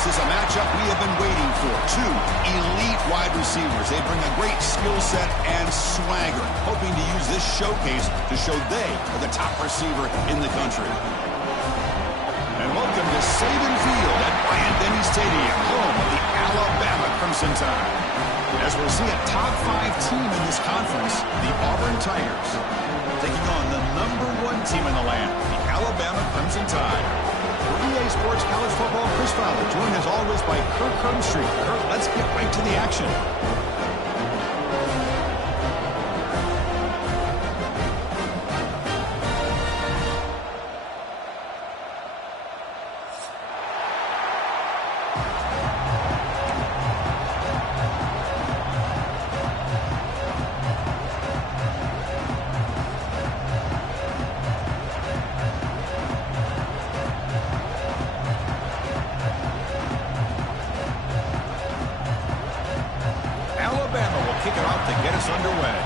This is a matchup we have been waiting for. Two elite wide receivers. They bring a great skill set and swagger, hoping to use this showcase to show they are the top receiver in the country. And welcome to Saban Field at Bryant-Denny Stadium, home of the Alabama Crimson Tide. As we'll see a top-5 team in this conference, the Auburn Tigers, taking on the #1 team in the land, the Alabama Crimson Tide. For EA Sports College Football, Chris Fowler, joined as always by Kirk Herbstreit. Kirk, let's get right to the action. Kick it off to get us underway.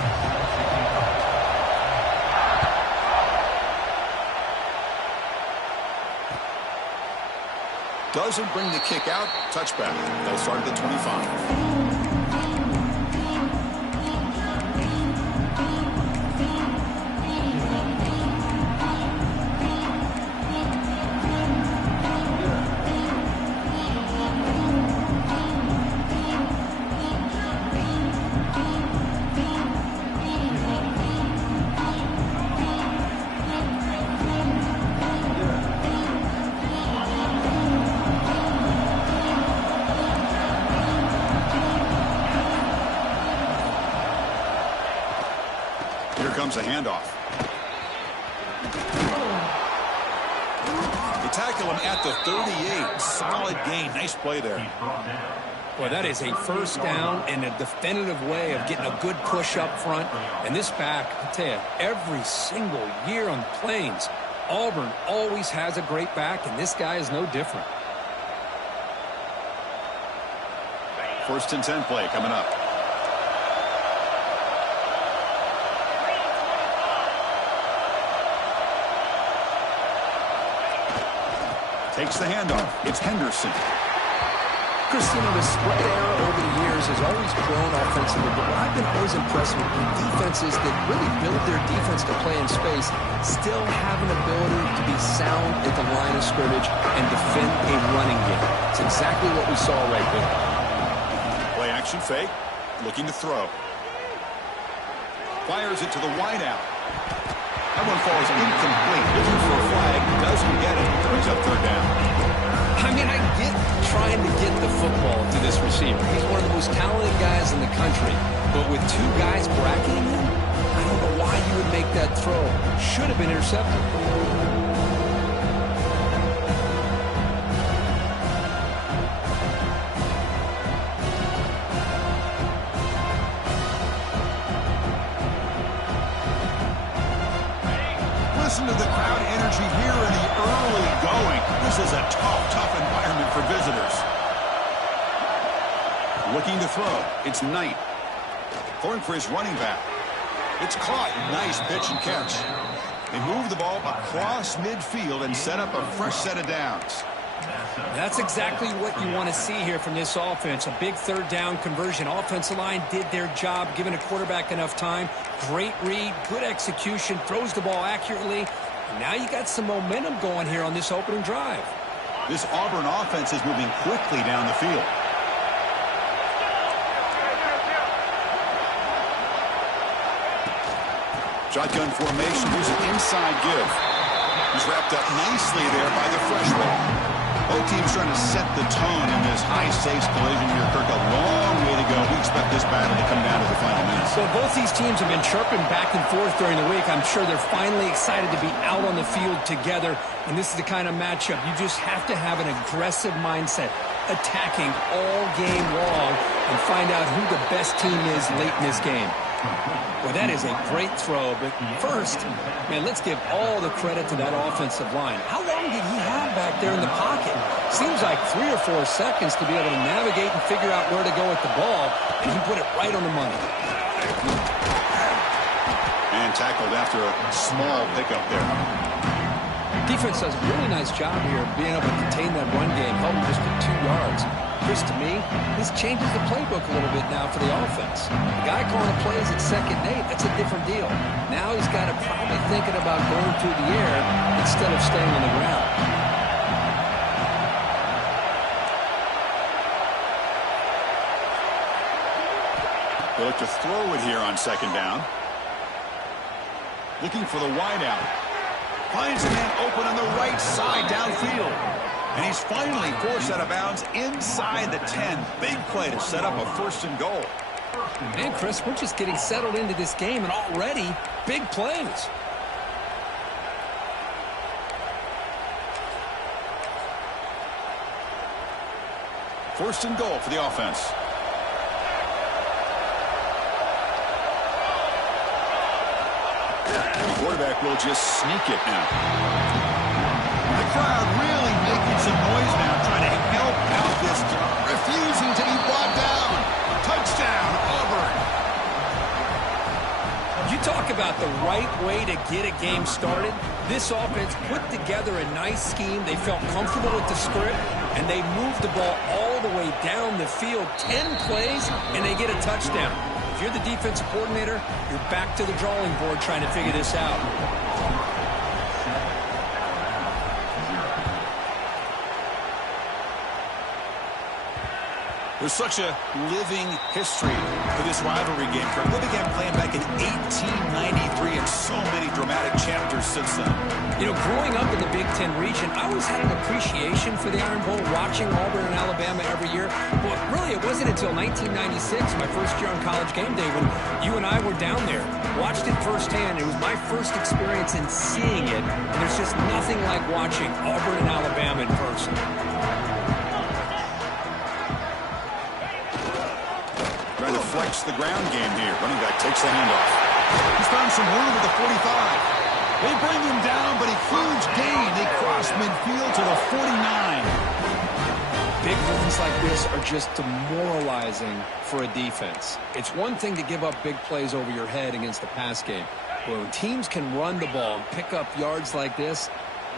Doesn't bring the kick out. Touchback. They'll start at the 25. Comes a handoff. They tackle him at the 38. Solid gain. Nice play there. Well, that is a first down and a definitive way of getting a good push up front. And this back, I tell you, every single year on the Plains, Auburn always has a great back, and this guy is no different. First and 10 play coming up. Takes the handoff. It's Henderson. Christina, the spread era over the years has always grown offensively, but what I've been always impressed with defenses that really build their defense to play in space still have an ability to be sound at the line of scrimmage and defend a running game. It's exactly what we saw right there. Play action fake. Looking to throw. Fires it to the wideout. That one falls incomplete. Looking for a flag. Doesn't get it. Brings up third down. I mean, I get trying to get the football to this receiver. He's one of the most talented guys in the country. But with two guys bracketing him, I don't know why you would make that throw. Should have been intercepted. Listen to the crowd energy here in the early going. This is a tough environment for visitors. Looking to throw. It's Knight. Going for his running back. It's caught. Nice pitch and catch. They move the ball across midfield and set up a fresh set of downs. That's exactly what you want to see here from this offense. A big third down conversion. Offensive line did their job, giving a quarterback enough time. Great read, good execution, throws the ball accurately. And now you got some momentum going here on this opening drive. This Auburn offense is moving quickly down the field. Shotgun formation. Here's an inside give. He's wrapped up nicely there by the freshman. Both teams trying to set the tone in this high-stakes collision here, Kirk. A long way to go. We expect this battle to come down to the final minutes. So both these teams have been chirping back and forth during the week. I'm sure they're finally excited to be out on the field together. And this is the kind of matchup you just have to have an aggressive mindset, attacking all game long, and find out who the best team is late in this game. Well, that is a great throw, but first, man, let's give all the credit to that offensive line. How long did he have back there in the pocket? Seems like 3 or 4 seconds to be able to navigate and figure out where to go with the ball, and he put it right on the money. And tackled after a small pickup there. Defense does a really nice job here of being able to contain that run game, held them just to 2 yards. Chris, to me, this changes the playbook a little bit now for the offense. The guy calling the plays at 2nd and 8, that's a different deal. Now he's got to probably thinking about going through the air instead of staying on the ground. They look to throw it here on 2nd down. Looking for the wideout. Finds a man open on the right side downfield. And he's finally forced out of bounds inside the 10. Big play to set up a 1st and goal. And Chris, we're just getting settled into this game, and already big plays. First and goal for the offense. The quarterback will just sneak it now. The crowd really making some noise now, trying to help out this, refusing to be brought down. Touchdown, Auburn. You talk about the right way to get a game started. This offense put together a nice scheme. They felt comfortable with the script, and they moved the ball all the way down the field. 10 plays, and they get a touchdown. If you're the defensive coordinator, you're back to the drawing board trying to figure this out. There's such a living history to this rivalry game. We began playing back in 1893 and so many dramatic chapters since then. You know, growing up in the Big Ten region, I always had an appreciation for the Iron Bowl, watching Auburn and Alabama every year. But really, it wasn't until 1996, my first year on College Game Day, when you and I were down there. Watched it firsthand. It was my first experience in seeing it. And there's just nothing like watching Auburn and Alabama in person. Trying to flex the ground game here. Running back takes the handoff. He's found some room at the 45. They bring him down, but a huge gain. They cross midfield to the 49. Big runs like this are just demoralizing for a defense. It's one thing to give up big plays over your head against the pass game. But when teams can run the ball and pick up yards like this,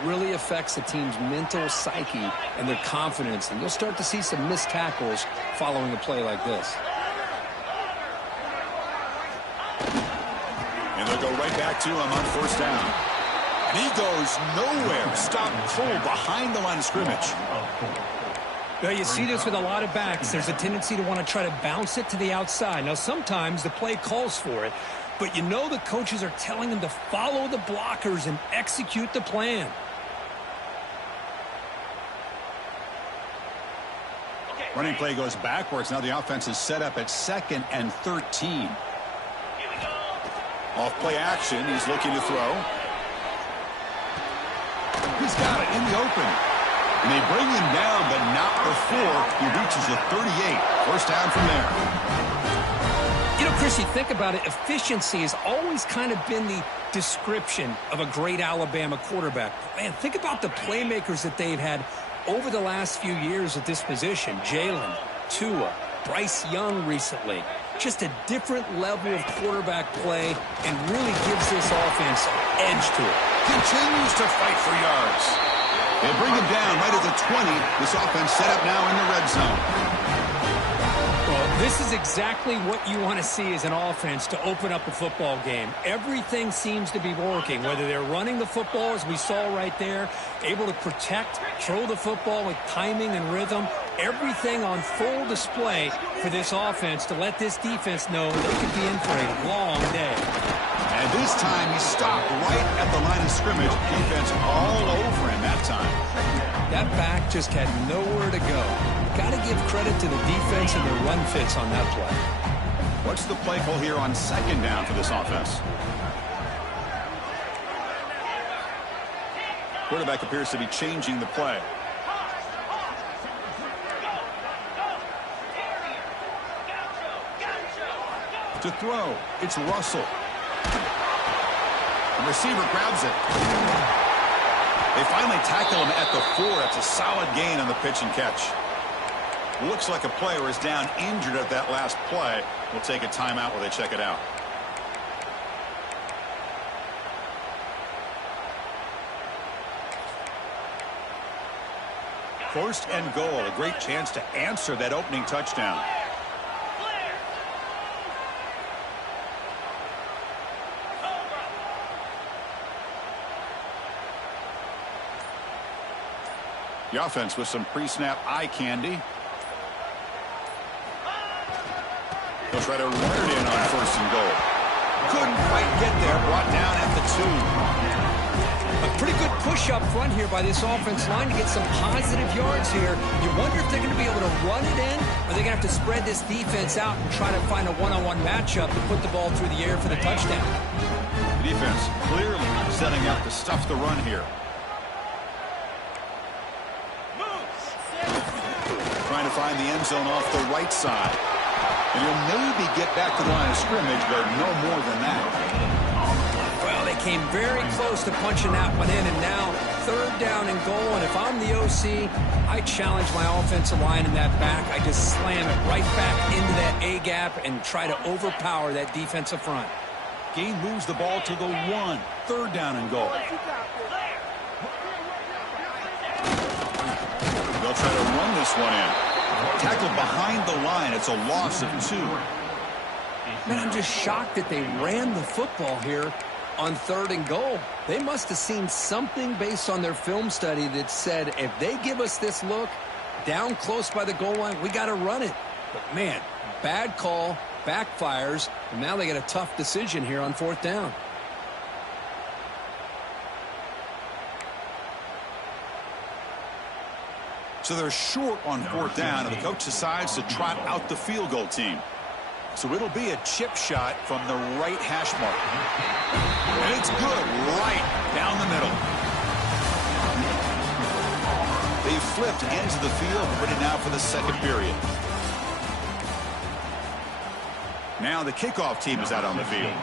really affects the team's mental psyche and their confidence. And you'll start to see some missed tackles following a play like this. And they'll go right back to him on 1st down. And he goes nowhere. Stop cold behind the line of scrimmage. Well, you see this with a lot of backs. There's a tendency to want to try to bounce it to the outside. Now, sometimes the play calls for it, but you know the coaches are telling them to follow the blockers and execute the plan. Running play goes backwards. Now the offense is set up at 2nd and 13. Off play action. He's looking to throw. He's got it in the open. And they bring him down, but not before he reaches the 38. 1st down from there. You know, Chris, you think about it, efficiency has always kind of been the description of a great Alabama quarterback. Man, think about the playmakers that they've had over the last few years at this position. Jalen, Tua, Bryce Young recently. Just a different level of quarterback play and really gives this offense edge to it. Continues to fight for yards. They bring him down right at the 20. This offense set up now in the red zone. Well, this is exactly what you want to see as an offense to open up a football game. Everything seems to be working, whether they're running the football, as we saw right there, able to protect, throw the football with timing and rhythm. Everything on full display for this offense to let this defense know they could be in for a long day. And this time he stopped right at the line of scrimmage. Defense all over him that time. That back just had nowhere to go. Got to give credit to the defense and their run fits on that play. What's the play call here on 2nd down for this offense? Quarterback appears to be changing the play. To throw, it's Russell. The receiver grabs it. They finally tackle him at the 4. That's a solid gain on the pitch and catch. Looks like a player is down injured at that last play. We'll take a timeout while they check it out. First and goal, a great chance to answer that opening touchdown. The offense with some pre-snap eye candy. They'll try to run it in on first and goal. Couldn't quite get there, brought down at the 2. A pretty good push up front here by this offense line to get some positive yards here. You wonder if they're going to be able to run it in, or they're going to have to spread this defense out and try to find a one-on-one matchup to put the ball through the air for the touchdown. The defense clearly setting out to stuff the run here. Trying to find the end zone off the right side. And he'll maybe get back to the line of scrimmage, but no more than that. Well, they came very close to punching that one in, and now third down and goal. And if I'm the OC, I challenge my offensive line in that back. I just slam it right back into that A gap and try to overpower that defensive front. Gain moves the ball to the 1. Third down and goal. They'll try to run this one in. Tackled behind the line. It's a loss of 2. Man, I'm just shocked that they ran the football here on third and goal. They must have seen something based on their film study that said, if they give us this look down close by the goal line, we got to run it. But, man, bad call, backfires, and now they get a tough decision here on fourth down. So they're short on fourth down, and the coach decides to trot out the field goal team. So it'll be a chip shot from the right hash mark. And it's good right down the middle. They flipped ends of the field, ready now for the second period. Now the kickoff team is out on the field.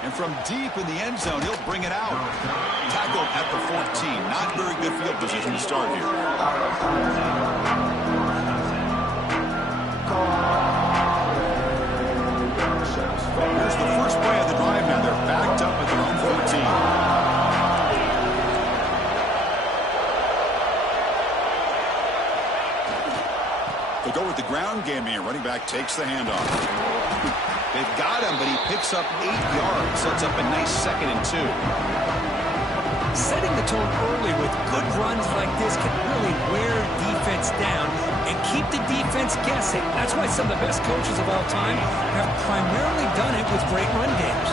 And from deep in the end zone, he'll bring it out. Tackled at the 14. Not very good field position to start here. Here's the first play of the drive now. They're backed up at their own 14. They'll go with the ground game here. Running back takes the handoff. They've got him, but he picks up 8 yards. Sets up a nice 2nd and 2. Setting the tone early with good runs like this can really wear defense down and keep the defense guessing. That's why some of the best coaches of all time have primarily done it with great run games.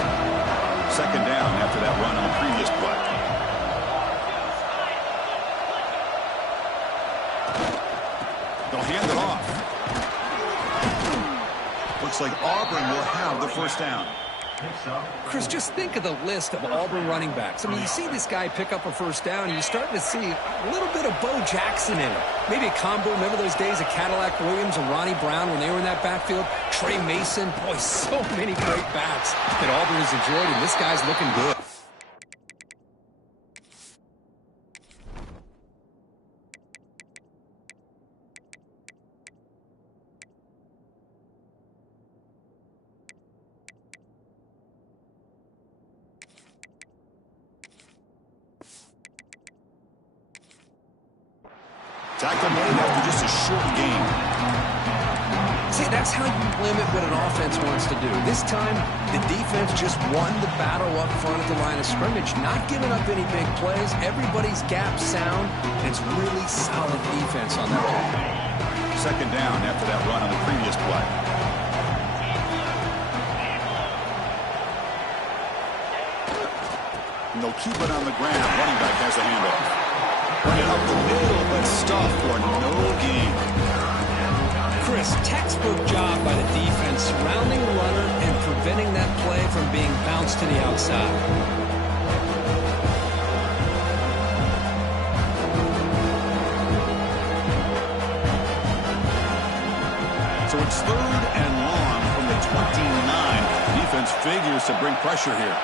Second down after that run on the previous play. They'll hand it off. Looks like Auburn will have the first down. Chris, just think of the list of Auburn running backs. I mean, you see this guy pick up a first down, and you're starting to see a little bit of Bo Jackson in him. Maybe a combo. Remember those days of Cadillac Williams and Ronnie Brown when they were in that backfield? Trey Mason. Boy, so many great backs that Auburn has enjoyed, and this guy's looking good. Tackle made after just a short game. See, that's how you limit what an offense wants to do. This time, the defense just won the battle up front at the line of scrimmage, not giving up any big plays. Everybody's gap sound, and it's really solid defense on that play. Second down after that run on the previous play. And they'll keep it on the ground. Running back has the handoff. Run it up the middle, but stuff for no gain. Chris, textbook job by the defense surrounding the runner and preventing that play from being bounced to the outside. So it's third and long from the 29. Defense figures to bring pressure here.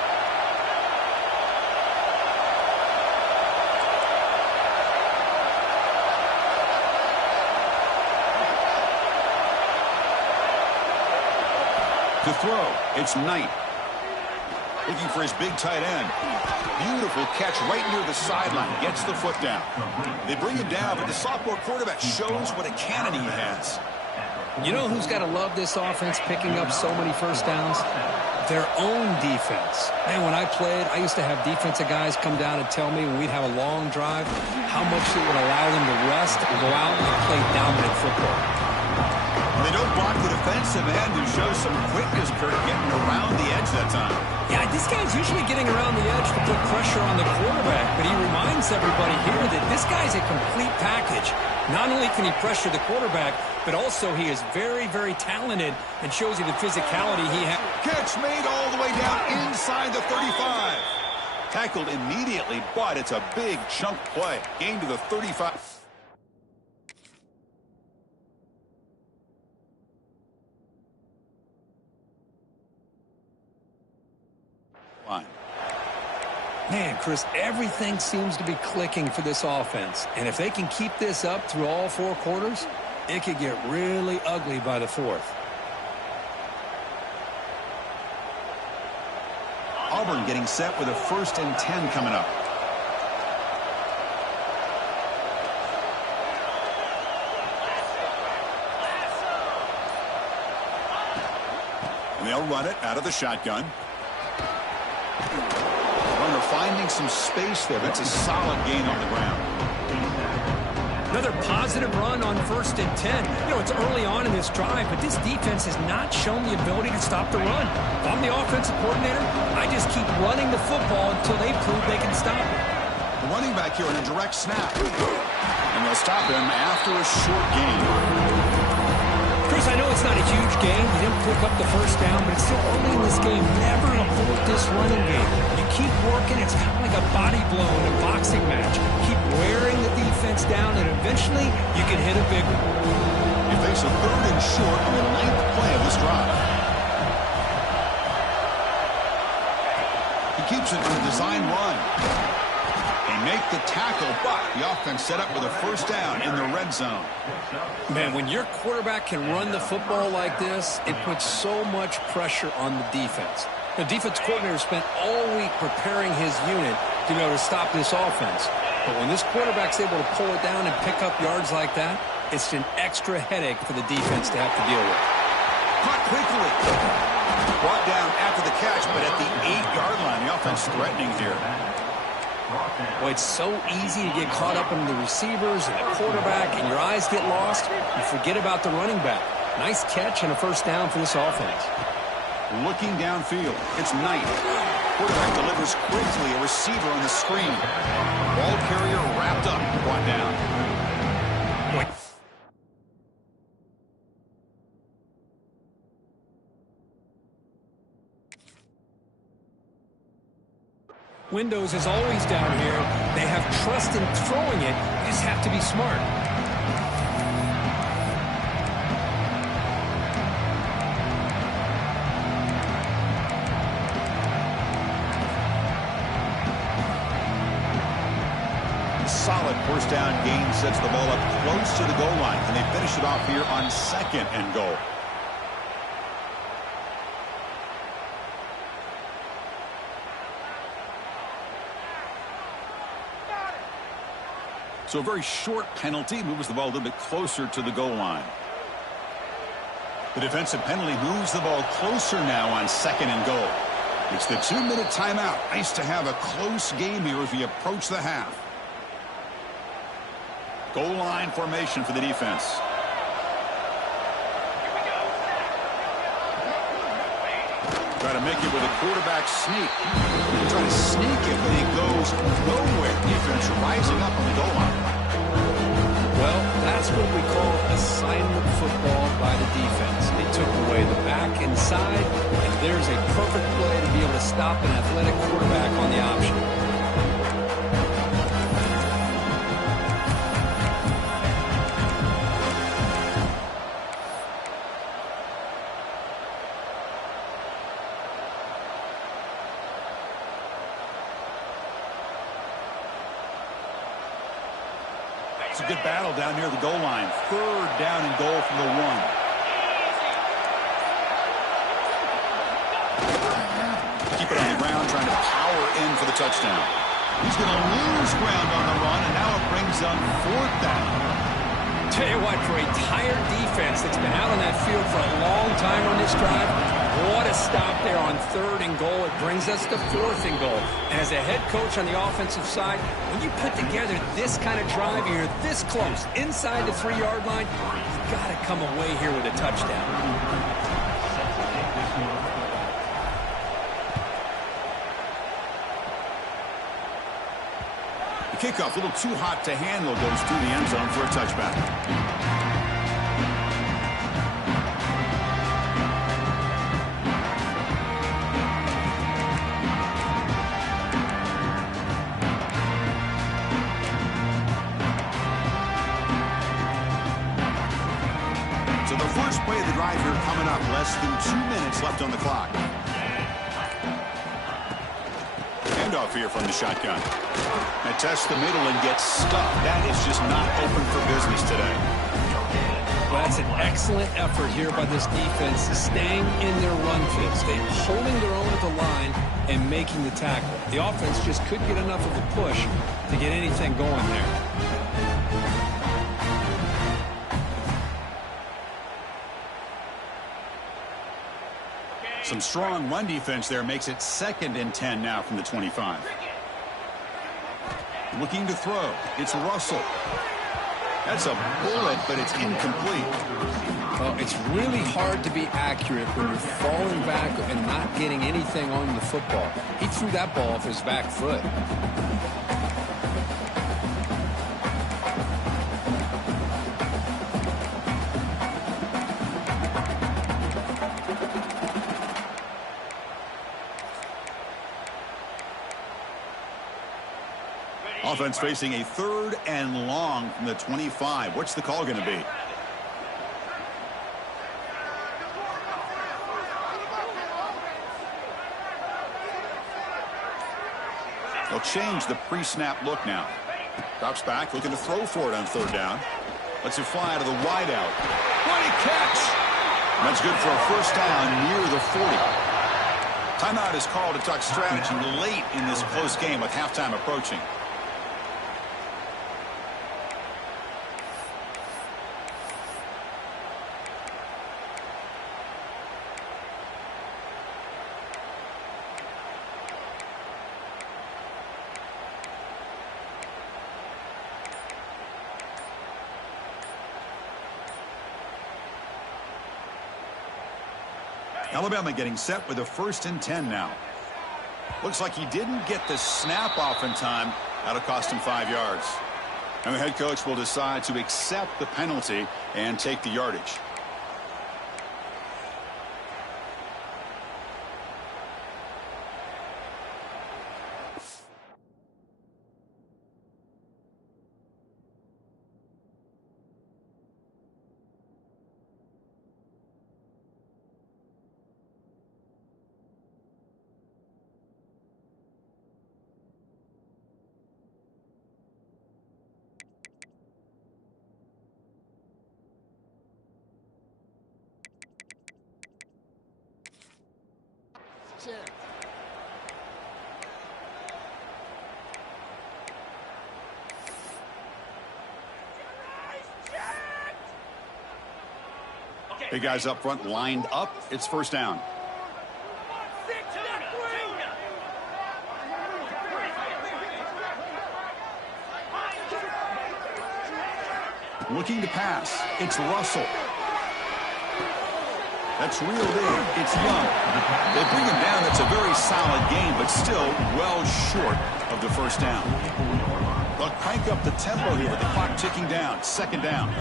To throw, it's Knight. Looking for his big tight end. Beautiful catch right near the sideline. Gets the foot down. They bring him down, but the sophomore quarterback shows what a cannon he has. You know who's got to love this offense picking up so many first downs? Their own defense. Man, when I played, I used to have defensive guys come down and tell me when we'd have a long drive how much it would allow them to rest and go out and play dominant football. They don't block the defensive end, who shows some quickness, Kurt, getting around the edge that time. Yeah, this guy's usually getting around the edge to put pressure on the quarterback, but he reminds everybody here that this guy's a complete package. Not only can he pressure the quarterback, but also he is very, very talented and shows you the physicality he has. Catch made all the way down inside the 35. Tackled immediately, but it's a big chunk play. Gain to the 35. Line. Man, Chris, everything seems to be clicking for this offense. And if they can keep this up through all 4 quarters, it could get really ugly by the 4th. Auburn getting set with a 1st and 10 coming up. And they'll run it out of the shotgun. Runner finding some space there. That's a solid gain on the ground. Another positive run on 1st and 10. You know, it's early on in this drive, but this defense has not shown the ability to stop the run. If I'm the offensive coordinator, I just keep running the football until they prove they can stop it. The running back here in a direct snap. And they'll stop him after a short gain. Chris, I know it's not a huge game. You didn't pick up the 1st down, but it's still early in this game. Never abort this running game. You keep working. It's kind of like a body blow in a boxing match. Keep wearing the defense down, and eventually you can hit a big one. You face a 3rd and short on the 9th play of this drive. He keeps it on a design run. They make the tackle, but the offense set up with a 1st down in the red zone. Man, when your quarterback can run the football like this, it puts so much pressure on the defense. The defense coordinator spent all week preparing his unit to be able to stop this offense. But when this quarterback's able to pull it down and pick up yards like that, it's an extra headache for the defense to have to deal with. Caught quickly. Brought down after the catch, but at the 8-yard line, the offense threatening here. Boy, it's so easy to get caught up in the receivers and the quarterback, and your eyes get lost. You forget about the running back. Nice catch and a 1st down for this offense. Looking downfield, it's Knight. Quarterback delivers quickly, a receiver on the screen. Ball carrier wrapped up, brought down. Boy. Windows is always down here. They have trust in throwing it. You just have to be smart. Solid 1st down gain sets the ball up close to the goal line, and they finish it off here on 2nd and goal. So a very short penalty moves the ball a little bit closer to the goal line. The defensive penalty moves the ball closer now on 2nd and goal. It's the 2-minute timeout. Nice to have a close game here as we approach the half. Goal line formation for the defense. Try to make it with a quarterback sneak. Try to sneak it, but he goes nowhere. Defense rising up on the goal line. Well, that's what we call assignment football by the defense. They took away the back inside, and there's a perfect play to be able to stop an athletic quarterback on the option. It's a good battle down near the goal line. 3rd down and goal from the 1. Keep it on the ground, trying to power in for the touchdown. He's going to lose ground on the run, and now it brings up 4th down. Tell you what, for a tired defense that's been out on that field for a long time on this drive, what a stop there on 3rd and goal. It brings us to 4th and goal. And as a head coach on the offensive side, when you put together this kind of drive, you're this close, inside the 3-yard line, you've got to come away here with a touchdown. Kickoff, a little too hot to handle, goes through the end zone for a touchback. So the first play of the drive here coming up, less than 2 minutes left on the clock. Handoff here from the shotgun. Now tests the middle and gets stuck. That is just not open for business today. Well, that's an excellent effort here by this defense, staying in their run fits. They're holding their own at the line and making the tackle. The offense just couldn't get enough of a push to get anything going there. Some strong run defense there makes it 2nd and 10 now from the 25. Looking to throw. It's Russell. That's a bullet, but it's incomplete. Well, it's really hard to be accurate when you're falling back and not getting anything on the football. He threw that ball off his back foot. Offense facing a 3rd and long from the 25. What's the call going to be? They'll change the pre-snap look now. Drops back, looking to throw for it on 3rd down. Lets it fly to the wideout. Great catch! That's good for a 1st down near the 40. Timeout is called to talk strategy late in this close game with halftime approaching. Alabama getting set with a 1st and 10 now. Looks like he didn't get the snap off in time. That'll cost him 5 yards. And the head coach will decide to accept the penalty and take the yardage. Hey, guys up front lined up. It's 1st down. Looking to pass. It's Russell. That's reeled in. It's Young. They bring him down. That's a very solid game, but still well short of the 1st down. They'll crank up the tempo here with the clock ticking down. 2nd down.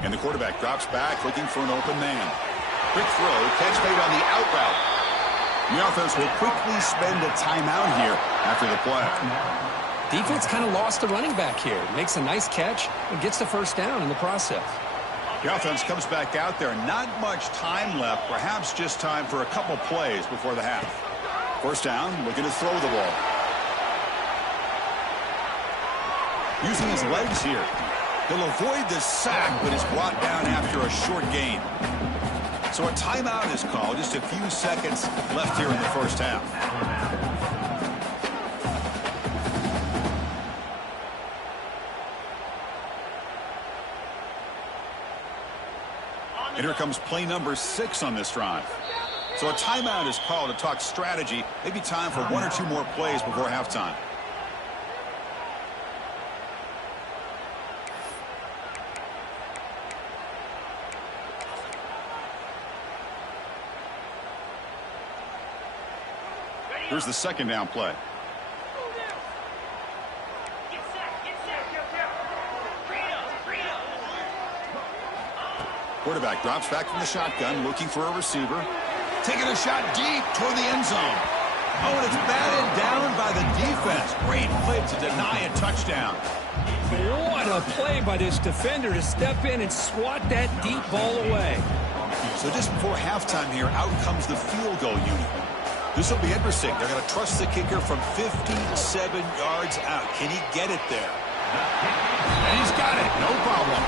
And the quarterback drops back looking for an open man. Quick throw. Catch made on the out route. The offense will quickly spend a timeout here after the play. Defense kind of lost the running back here. Makes a nice catch and gets the 1st down in the process. The offense comes back out there. Not much time left. Perhaps just time for a couple plays before the half. 1st down, looking to throw the ball. Using his legs here. He'll avoid the sack, but is brought down after a short gain. So a timeout is called. Just a few seconds left here in the first half. And here comes play number 6 on this drive. So a timeout is called to talk strategy. Maybe time for 1 or 2 more plays before halftime. Here's the second down play. Quarterback drops back from the shotgun, looking for a receiver. Taking a shot deep toward the end zone. Oh, and it's batted down by the defense. Great play to deny a touchdown. What a play by this defender to step in and swat that deep ball away. So just before halftime here, out comes the field goal unit. This will be interesting. They're going to trust the kicker from 57 yards out. Can he get it there? And he's got it. No problem.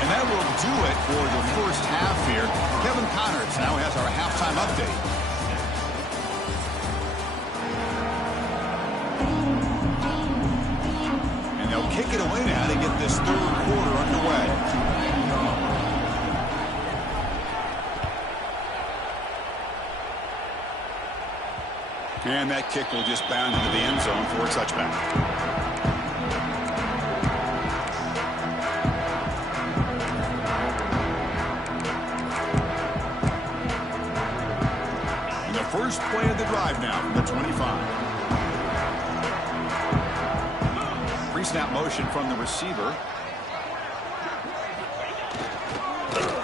And that will do it for the first half here. Kevin Connors now has our halftime update. And they'll kick it away now to get this third quarter underway. And that kick will just bound into the end zone for a touchback. And the first play of the drive now from the 25. Pre-snap motion from the receiver.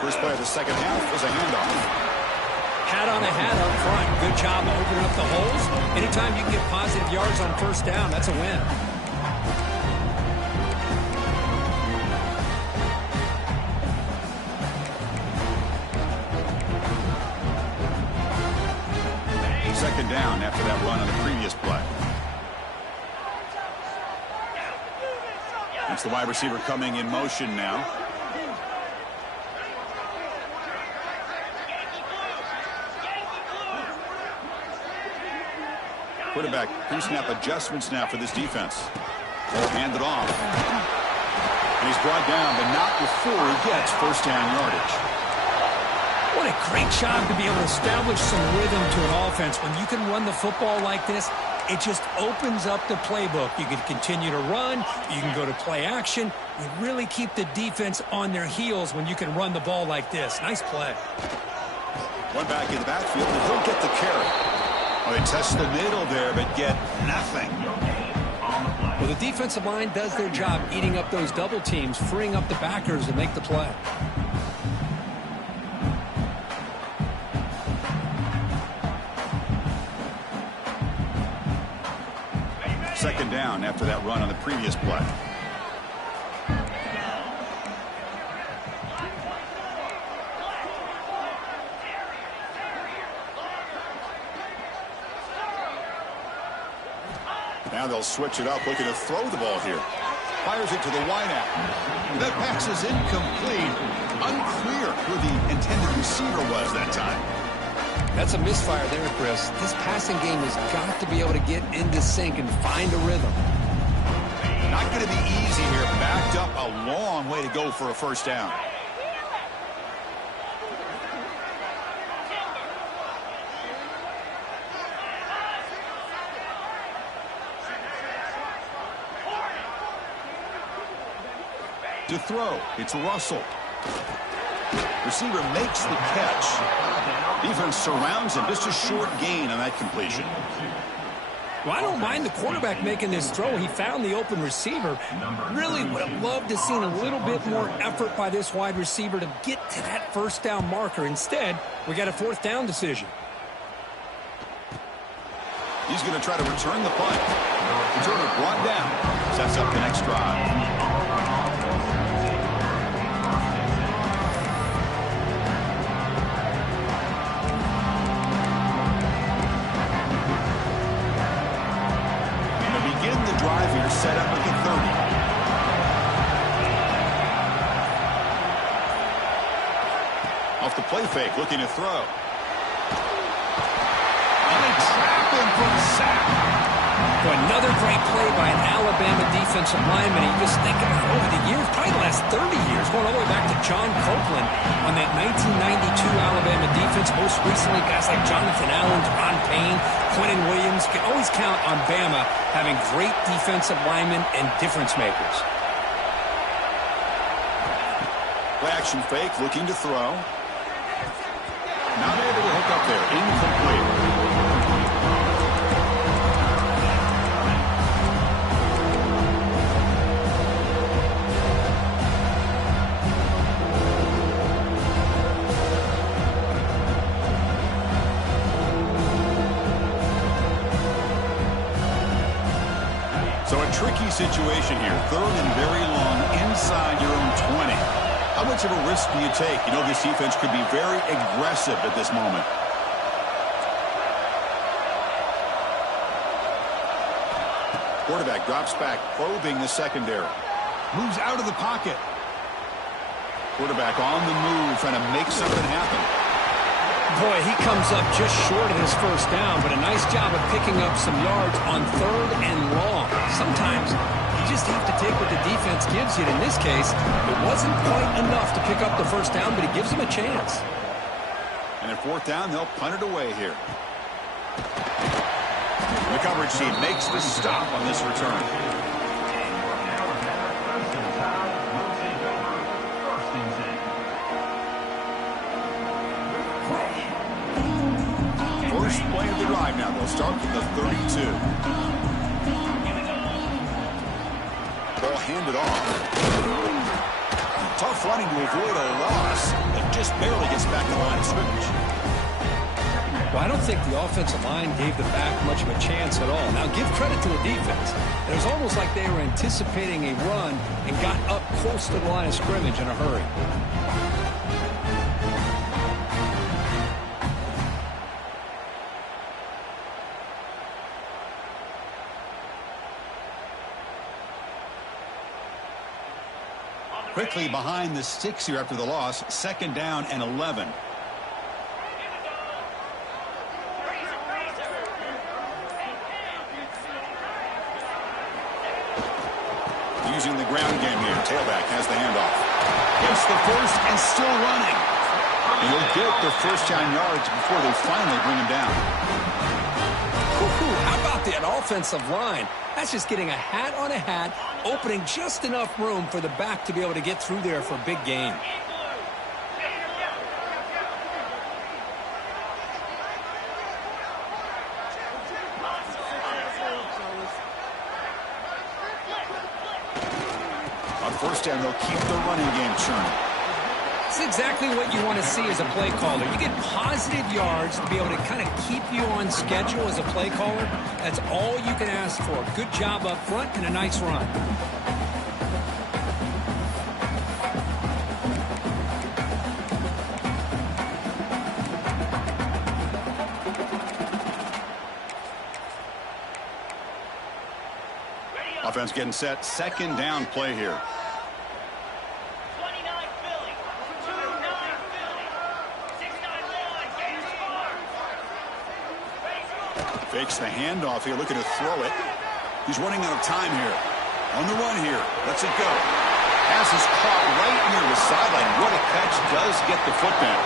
First play of the second half is a handoff. Hat on a hat up front. Good job opening up the holes. Anytime you can get positive yards on first down, that's a win. Second down after that run on the previous play. It's the wide receiver coming in motion now. Quarterback pre-snap adjustments now for this defense. Hand it off. And he's brought down, but not before he gets first down yardage. What a great job to be able to establish some rhythm to an offense. When you can run the football like this, it just opens up the playbook. You can continue to run. You can go to play action. You really keep the defense on their heels when you can run the ball like this. Nice play. One back in the backfield, and he'll get the carry. Well, they test the middle there, but get nothing. Well, the defensive line does their job eating up those double teams, freeing up the backers to make the play. Second down after that run on the previous play. Now they'll switch it up, looking to throw the ball here. Fires it to the wideout. That pass is incomplete. Unclear who the intended receiver was that time. That's a misfire there, Chris. This passing game has got to be able to get into sync and find a rhythm. Not going to be easy here. Backed up a long way to go for a first down. To throw, it's Russell. Receiver makes the catch. Defense surrounds him. Just a short gain on that completion. Well, I don't mind the quarterback making this throw. He found the open receiver. Really would have loved to seen a little bit more effort by this wide receiver to get to that first down marker. Instead, we got a fourth down decision. He's going to try to return the punt. Returner brought down. Sets up the next drive. Drive here set up at the 30. Off the play fake, looking to throw. And they trap him for the sack. Another great play by an Alabama defensive lineman. You just think about over the years, probably the last 30 years, going all the way back to John Copeland on that 1992 Alabama defense. Most recently, guys like Jonathan Allen, Ron Payne, Quentin Williams. Can always count on Bama having great defensive linemen and difference makers. Play action fake, looking to throw. Not able to hook up there. Incomplete. So a tricky situation here. 3rd and very long inside your own 20. How much of a risk do you take? You know this defense could be very aggressive at this moment. Quarterback drops back, probing the secondary. Moves out of the pocket. Quarterback on the move, trying to make something happen. Boy, he comes up just short of his first down, but a nice job of picking up some yards on 3rd and long. Sometimes you just have to take what the defense gives you. In this case, it wasn't quite enough to pick up the first down, but it gives them a chance. And at 4th down, they'll punt it away here. The coverage team makes the stop on this return. First play of the drive now. They'll start from the 32. Ball handed off. Tough running to avoid a loss, but just barely gets back to the line of scrimmage. Well, I don't think the offensive line gave the back much of a chance at all. Now, give credit to the defense. It was almost like they were anticipating a run and got up close to the line of scrimmage in a hurry. Quickly behind the sticks here after the loss. 2nd down and 11. Using the ground game here. Tailback has the handoff. Gets the first and still running. And he'll get the first down yards before they finally bring him down. How about that offensive line? That's just getting a hat on a hat, opening just enough room for the back to be able to get through there for a big gain. On 1st down, they'll keep the running game churning. It's exactly what you want to see as a play caller. You get positive yards to be able to kind of keep you on schedule as a play caller. That's all you can ask for. Good job up front and a nice run. Offense getting set. 2nd down play here. Fakes the handoff here, looking to throw it. He's running out of time here. On the run here. Lets it go. Pass is caught right near the sideline. What a catch. Does get the foot down.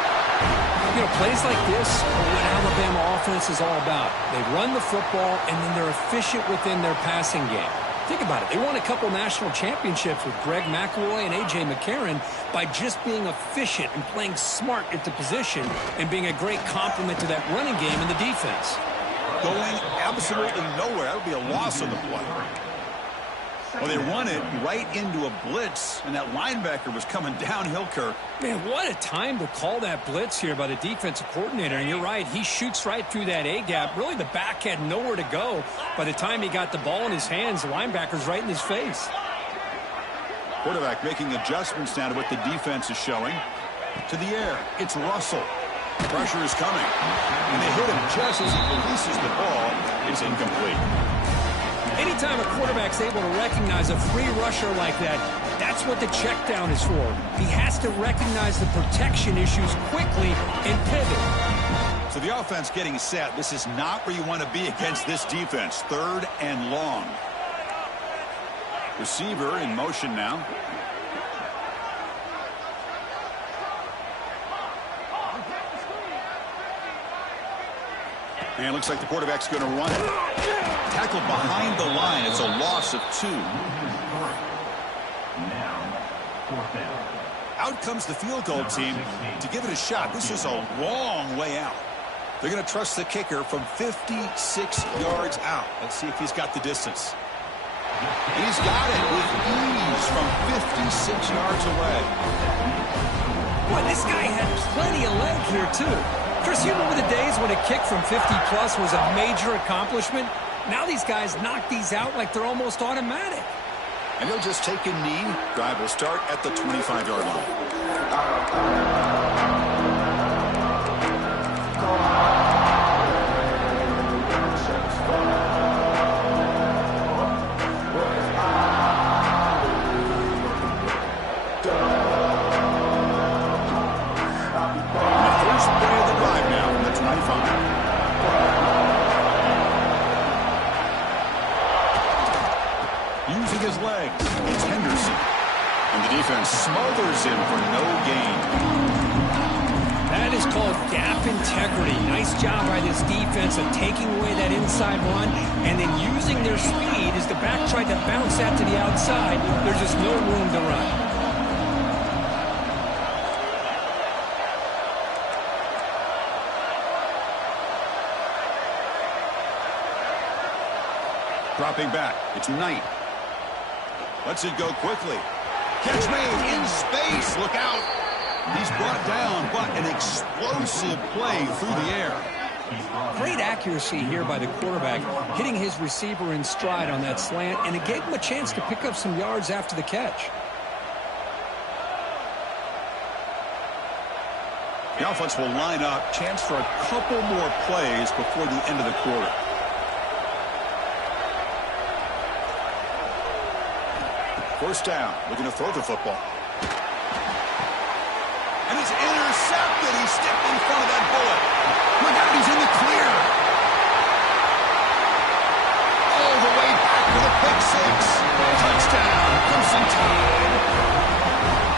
You know, plays like this are what Alabama offense is all about. They run the football, and then they're efficient within their passing game. Think about it. They won a couple national championships with Greg McElroy and A.J. McCarron by just being efficient and playing smart at the position and being a great complement to that running game in the defense. Going absolutely nowhere. That would be a loss on the play. Well, they run it right into a blitz, and that linebacker was coming downhill, Kirk. Man, what a time to call that blitz here by the defensive coordinator. And you're right, he shoots right through that A-gap. Really, the back had nowhere to go. By the time he got the ball in his hands, the linebacker's right in his face. Quarterback making adjustments now to what the defense is showing. To the air, it's Russell. Pressure is coming. And they hit him just as he releases the ball. It's incomplete. Anytime a quarterback's able to recognize a free rusher like that, That's what the check down is for. He has to recognize the protection issues quickly and pivot. So the offense getting set. This is not where you want to be against this defense. 3rd and long. Receiver in motion now. And looks like the quarterback's going to run it. Tackle behind the line. It's a loss of 2. Out comes the field goal team to give it a shot. This is a long way out. They're going to trust the kicker from 56 yards out. Let's see if he's got the distance. He's got it with ease from 56 yards away. Boy, this guy had plenty of leg here, too. Chris, you remember the days when a kick from 50-plus was a major accomplishment? Now these guys knock these out like they're almost automatic. And they'll just take a knee. Drive will start at the 25-yard line. Using his legs, it's Henderson. And the defense smothers him for no gain. That is called gap integrity. Nice job by this defense of taking away that inside run and then using their speed as the back tried to bounce that to the outside. There's just no room to run. Dropping back, it's Knight. Lets it go quickly. Catch made in space. Look out. He's brought down, but an explosive play through the air. Great accuracy here by the quarterback, hitting his receiver in stride on that slant, and it gave him a chance to pick up some yards after the catch. The offense will line up. Chance for a couple more plays before the end of the quarter. First down, looking to throw the football. And it's intercepted. He stepped in front of that bullet. Look out, he's in the clear. All the way back to the pick six. Touchdown, Crimson Tide.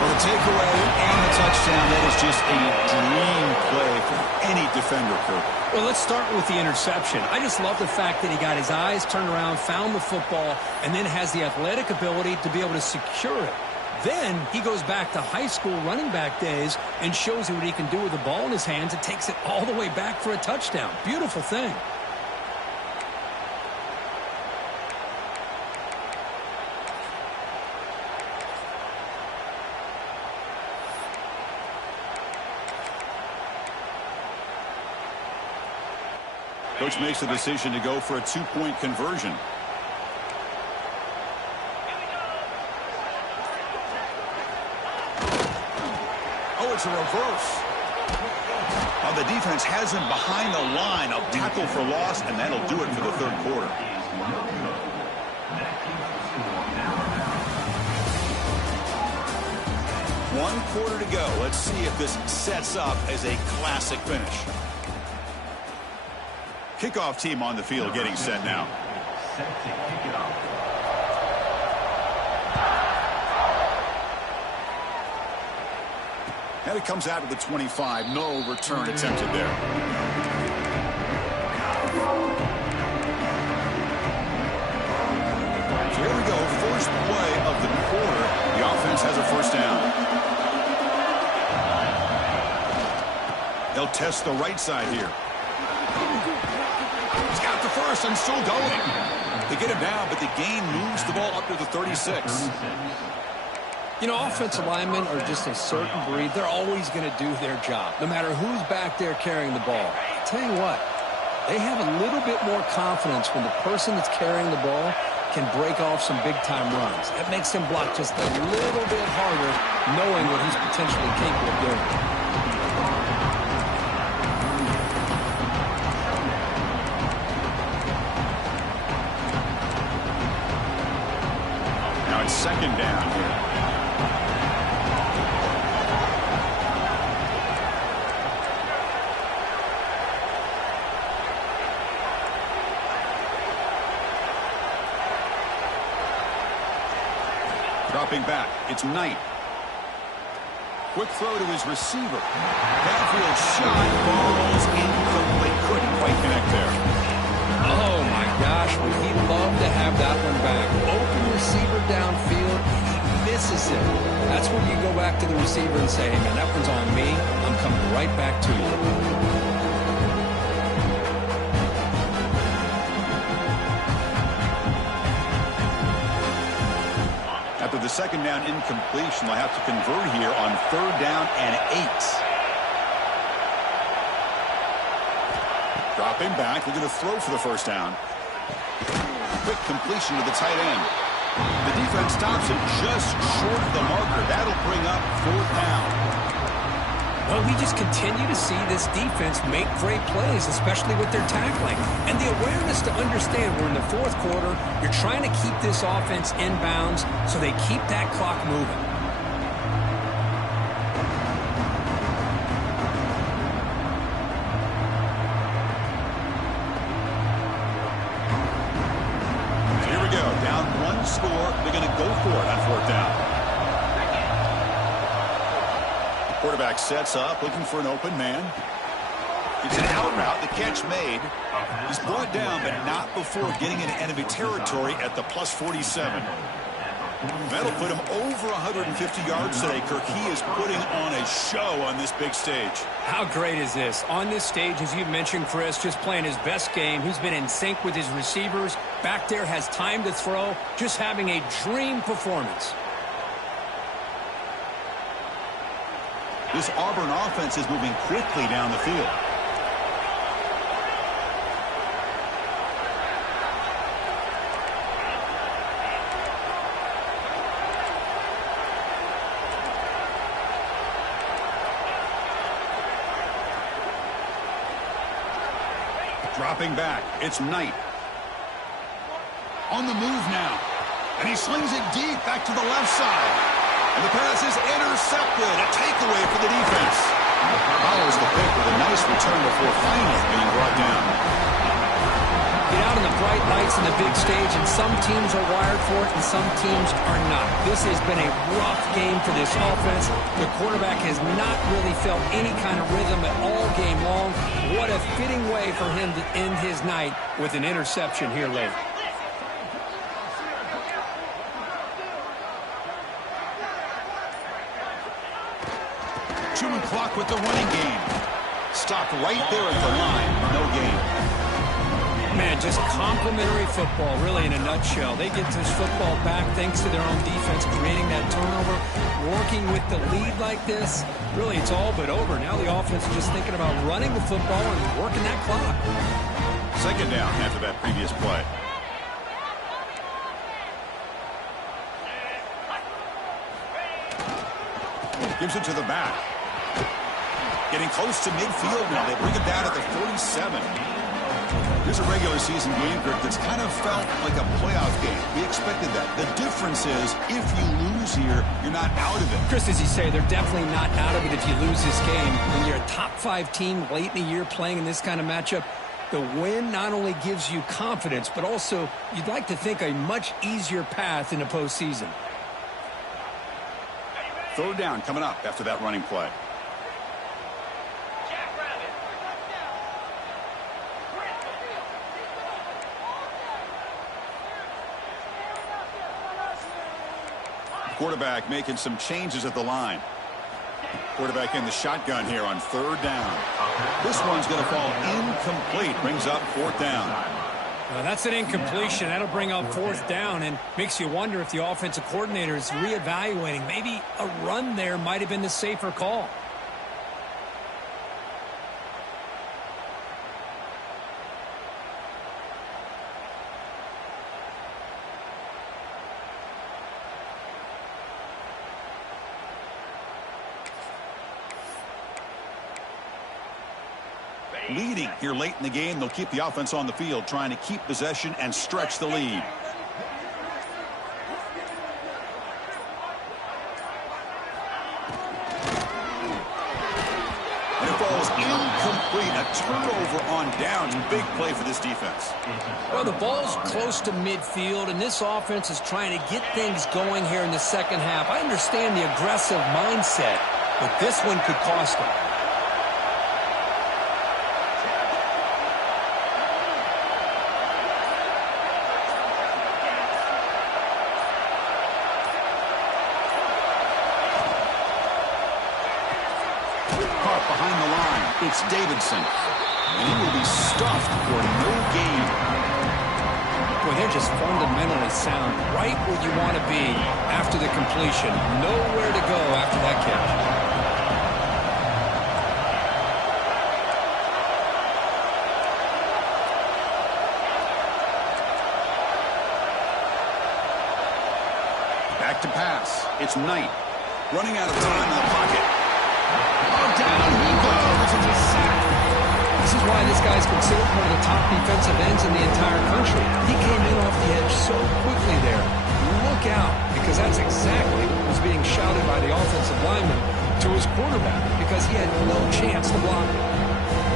Well, the takeaway and the touchdown, that is just a dream play for any defender, Kirk. Well, let's start with the interception. I just love the fact that he got his eyes turned around, found the football, and then has the athletic ability to be able to secure it. Then he goes back to high school running back days and shows you what he can do with the ball in his hands and takes it all the way back for a touchdown. Beautiful thing. Coach makes the decision to go for a two-point conversion. Oh, it's a reverse. Now the defense has him behind the line. A tackle for loss, and that'll do it for the third quarter. One quarter to go. Let's see if this sets up as a classic finish. Kickoff team on the field getting set now. And it comes out of the 25. No return attempted there. So here we go. First play of the quarter. The offense has a first down. They'll test the right side here. He's got the first and still going. They get him down, but the gain moves the ball up to the 36. You know, offensive linemen are just a certain breed. They're always going to do their job, no matter who's back there carrying the ball. I'll tell you what, they have a little bit more confidence when the person that's carrying the ball can break off some big-time runs. That makes him block just a little bit harder, knowing what he's potentially capable of doing. Now it's second down here. Dropping back, it's Knight. Quick throw to his receiver. Downfield shot, falls incomplete. Couldn't quite connect there. Oh, my gosh, would he love to have that one back. Open receiver downfield, he misses it. That's when you go back to the receiver and say, hey, man, that one's on me. I'm coming right back to you. After the second down incompletion, they'll have to convert here on 3rd down and 8. Dropping back, they're going to throw for the first down. Quick completion to the tight end. The defense stops it just short of the marker. That'll bring up 4th down. Well, we just continue to see this defense make great plays, especially with their tackling. And the awareness to understand we're in the 4th quarter, you're trying to keep this offense in bounds so they keep that clock moving. Here we go, down 1 score. They're going to go for it on 4th down. Quarterback sets up, looking for an open man. It's an out route. The catch made. He's brought down, but not before getting into enemy territory at the +47. That'll put him over 150 yards today, Kirk. He is putting on a show on this big stage. How great is this? On this stage, as you mentioned, Chris, just playing his best game. He's been in sync with his receivers. Back there, has time to throw. Just having a dream performance. This Auburn offense is moving quickly down the field. Dropping back, it's Knight. On the move now. And he slings it deep back to the left side. And the pass is intercepted. A takeaway for the defense. Follows the pick with a nice return before finally being brought down. Get out in the bright lights in the big stage, and some teams are wired for it and some teams are not. This has been a rough game for this offense. The quarterback has not really felt any kind of rhythm at all game long. What a fitting way for him to end his night with an interception here late. Chewing clock with the running game. Stopped right there at the line. No gain. Man, just complimentary football, really, in a nutshell. They get this football back thanks to their own defense, creating that turnover, working with the lead like this. Really, it's all but over. Now the offense is just thinking about running the football and working that clock. 2nd down after that previous play. Gives it to the back. Getting close to midfield now. They bring it down at the 47. Here's a regular season game, Kirk, that's kind of felt like a playoff game. We expected that. The difference is, if you lose here, you're not out of it. Chris, as you say, they're definitely not out of it if you lose this game. When you're a top 5 team late in the year playing in this kind of matchup, the win not only gives you confidence, but also you'd like to think a much easier path in the postseason. 3rd down coming up after that running play. Quarterback making some changes at the line. Quarterback in the shotgun here on 3rd down. This one's going to fall incomplete. Brings up 4th down. That's an incompletion. That'll bring up 4th down and makes you wonder if the offensive coordinator is reevaluating. Maybe a run there might have been the safer call. Leading here late in the game. They'll keep the offense on the field, trying to keep possession and stretch the lead. And it falls incomplete. A turnover on downs. Big play for this defense. Well, the ball's close to midfield, and this offense is trying to get things going here in the second half. I understand the aggressive mindset, but this one could cost them. Caught behind the line. It's Davidson. And he will be stuffed for no gain. Well, they're just fundamentally sound, right where you want to be after the completion. Nowhere to go after that catch. Back to pass. It's Knight. Running out of time in the pocket. Down he goes, and he's sacked. This is why this guy's considered one of the top defensive ends in the entire country. He came in off the edge so quickly there. Look out, because that's exactly what was being shouted by the offensive lineman to his quarterback, because he had no chance to block it.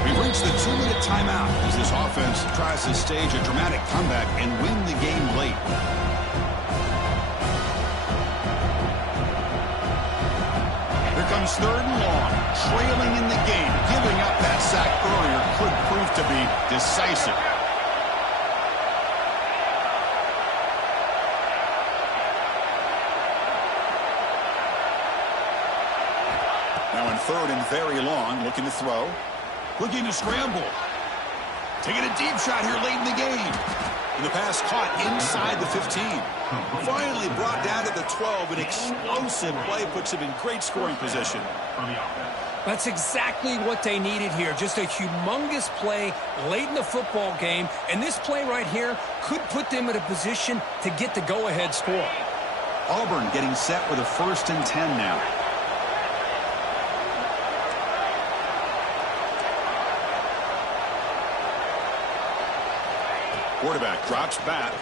We've reached the 2-minute timeout as this offense tries to stage a dramatic comeback and win the game late. Here comes 3rd and long, trailing in the game. Giving up that sack earlier could prove to be decisive. Now in 3rd and very long, looking to throw. Looking to scramble. Taking a deep shot here late in the game. And the pass caught inside the 15. Finally brought down to the 12. An explosive play puts him in great scoring position. That's exactly what they needed here. Just a humongous play late in the football game. And this play right here could put them in a position to get the go-ahead score. Auburn getting set with a 1st and 10 now. Quarterback drops back.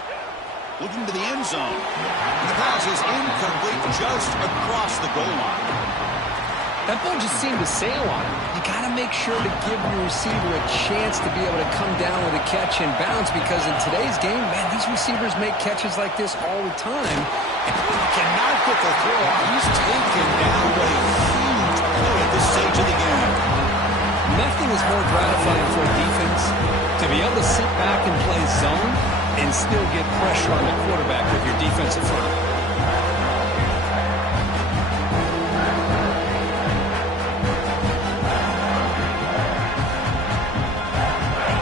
Looking to the end zone. And the pass is incomplete just across the goal line. That ball just seemed to sail on him. You got to make sure to give your receiver a chance to be able to come down with a catch and bounce, because in today's game, man, these receivers make catches like this all the time. And he cannot get the throw out. He's taken down by a huge play at this stage of the game. Nothing is more gratifying for a defense to be able to sit back and play zone and still get pressure on the quarterback with your defensive front.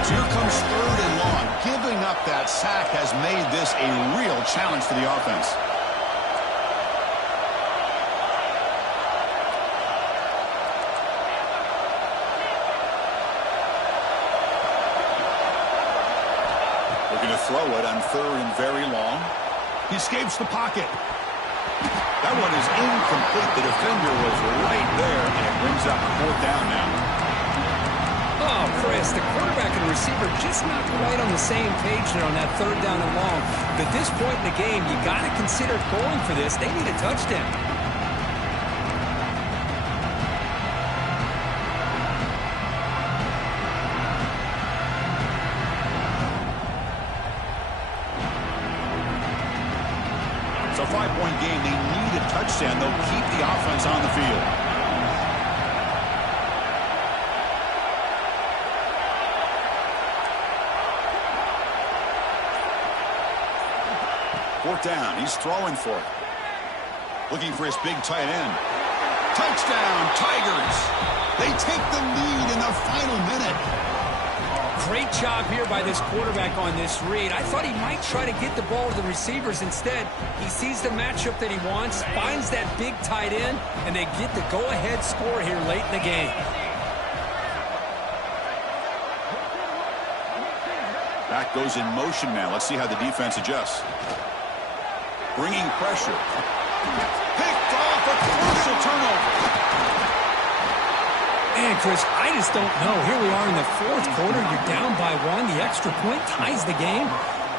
So here comes 3rd and long. Giving up that sack has made this a real challenge for the offense. Looking to throw it on 3rd and very long. He escapes the pocket. That one is incomplete. The defender was right there, and it brings up 4th down now. Oh, Chris, the quarterback and receiver just not quite on the same page there on that 3rd down and long. But at this point in the game, you got to consider going for this. They need a touchdown. It's a 5-point game. They need a touchdown. They'll keep the offense on the field. Fourth down. He's throwing for it. Looking for his big tight end. Touchdown, Tigers. They take the lead in the final minute. Great job here by this quarterback on this read. I thought he might try to get the ball to the receivers. Instead, he sees the matchup that he wants, finds that big tight end, and they get the go-ahead score here late in the game. Back goes in motion now. Let's see how the defense adjusts. Bringing pressure. Picked off, a crucial turnover. Man, Chris, I just don't know. Here we are in the 4th quarter. You're down by 1. The extra point ties the game.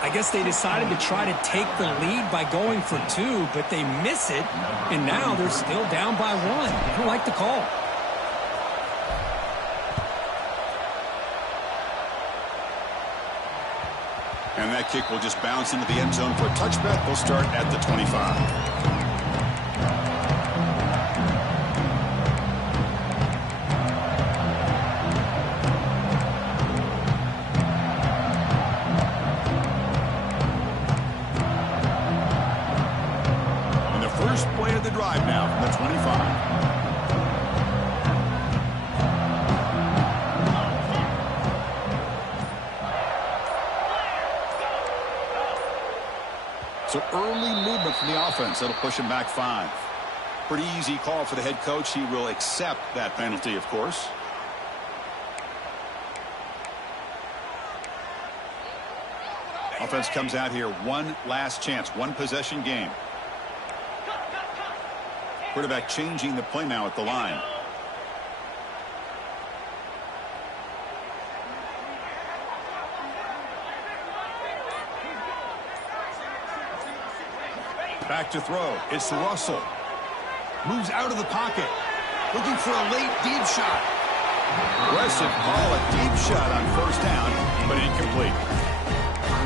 I guess they decided to try to take the lead by going for 2, but they miss it, and now they're still down by 1. I don't like the call. And that kick will just bounce into the end zone for a touchback. They'll start at the 25. First play of the drive now from the 25. So early movement from the offense. That'll push him back 5. Pretty easy call for the head coach. He will accept that penalty, of course. Offense comes out here. One last chance. One possession game. Quarterback changing the play now at the line. Back to throw. It's Russell. Moves out of the pocket. Looking for a late deep shot. Aggressive call, a deep shot on first down, but incomplete.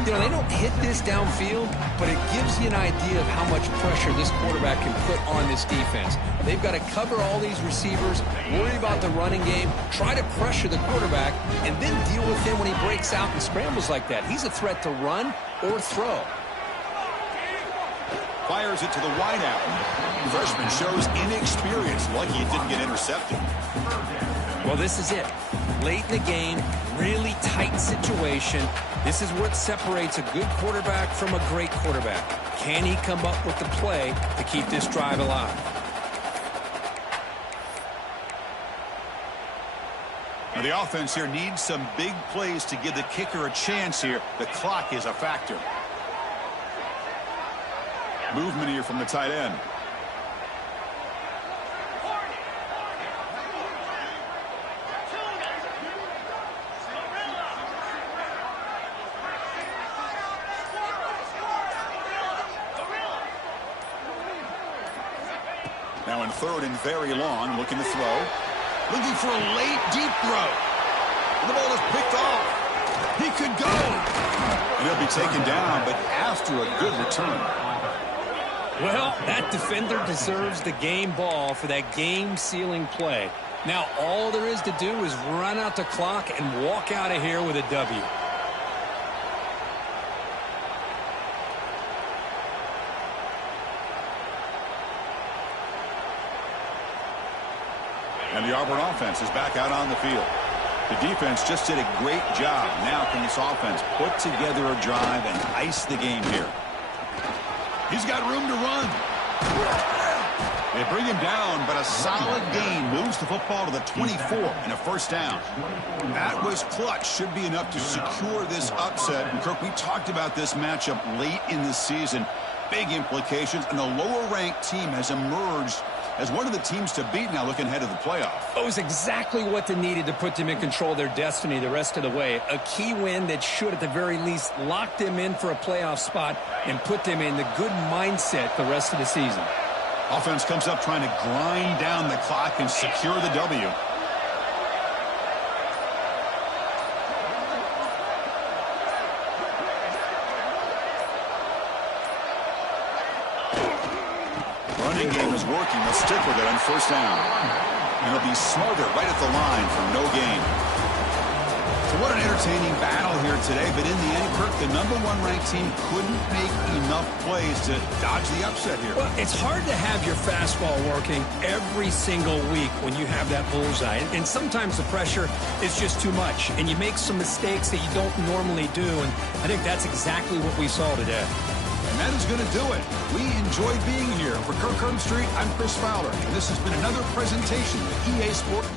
You know, they don't hit this downfield, but it gives you an idea of how much pressure this quarterback can put on this defense. They've got to cover all these receivers, worry about the running game, try to pressure the quarterback, and then deal with him when he breaks out and scrambles like that. He's a threat to run or throw. Fires it to the wideout. Freshman shows inexperience. Lucky it didn't get intercepted. Well, this is it. Late in the game, really tight situation. This is what separates a good quarterback from a great quarterback. Can he come up with the play to keep this drive alive? Now the offense here needs some big plays to give the kicker a chance here. The clock is a factor. Movement here from the tight end. Now in third and very long, looking to throw. Looking for a late, deep throw. The ball is picked off. He could go. And he'll be taken down, but after a good return. Well, that defender deserves the game ball for that game-sealing play. Now all there is to do is run out the clock and walk out of here with a W. And the Auburn offense is back out on the field. The defense just did a great job. Now can this offense put together a drive and ice the game here? He's got room to run. They bring him down, but a solid gain moves the football to the 24 and a first down. That was clutch. Should be enough to secure this upset. And Kirk, we talked about this matchup late in the season. Big implications, and the lower-ranked team has emerged as one of the teams to beat now looking ahead of the playoff. It was exactly what they needed to put them in control of their destiny the rest of the way. A key win that should, at the very least, lock them in for a playoff spot and put them in the good mindset the rest of the season. Offense comes up trying to grind down the clock and secure the W. Running game is working. They'll stick with it on first down. And they'll be smarter right at the line for no gain. So what an entertaining battle here today. But in the end, Kirk, the #1 ranked team couldn't make enough plays to dodge the upset here. Well, it's hard to have your fastball working every single week when you have that bullseye. And sometimes the pressure is just too much. And you make some mistakes that you don't normally do. And I think that's exactly what we saw today. And that is going to do it. We enjoyed being here. For Kirk Herbstreit, I'm Chris Fowler. And this has been another presentation of EA Sports.